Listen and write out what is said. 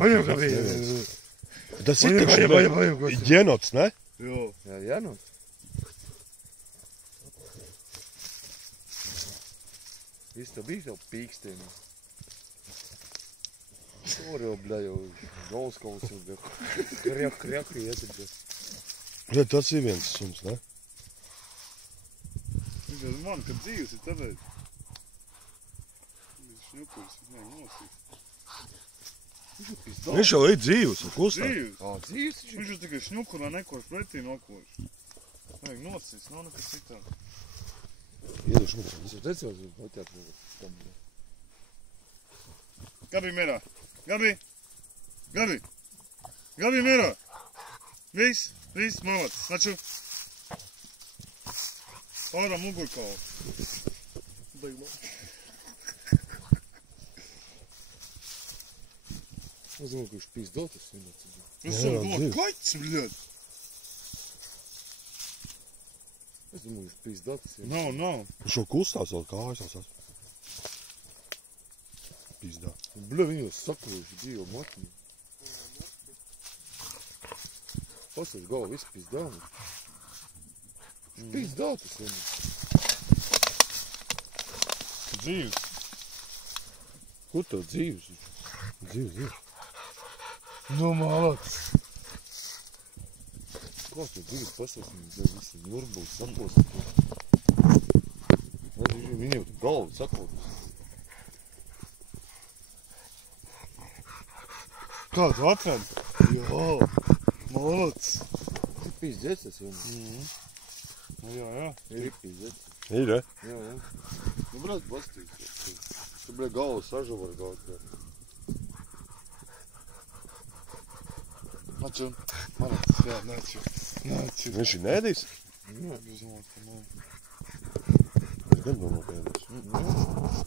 Paņem. Tas ir taču jenots, ne? Jā, jenots. Viss tā bija jau pīkstēni. Tur jau, bļa, jau galskauls jau krjaki ietiņas. Tas ir viens suns, ne? Man, kad dzīves ir tāpēc. Šņupurs, viņai nosīt. Viņš jau ir dzīvs, kustā. Dzīvs? Viņš jau tikai šņupur, lai nekoš pretī nokoš. Vajag nosīt, nav nekas citādi. Ieduši mums. Es jau teicu, ka noķēt tam. Gabi, mierā! Gabi, mierā! Viss, malacis, naču! Ārā mugurkaulu. Es domāju, ka viņš pizdotas vienot. Es domāju, kaķis, bļad! Es domāju, viņš pizdotas vienot. Nav. Viņš jau kustās vēl kājas. Pizdā. Bļa, viņi jau sakuruši dzīvo matiņu. Pasaules galva viss pizdāni. Viņš pizdotas vienot. Dzīves. Kur tev dzīves? Dzīvs. Nu, malacis. Kā tev dzīves pasaules, tev visi nurbuli sakos. Viņiem tu galvu sakot. Kā tu atradi? Jā, malacis. Ir pizdzēts tas vienot. Jā. Ir pizdzēts. Ir, ne? Jā. Nu, brāt, bastīt. Tu, bļa, galvu sažavar kaut. Naču, malacis, jā, naču. Viņš ir nēdīs? Jā, es domāju, ka nav. Es gan domāju, ka nēdīs.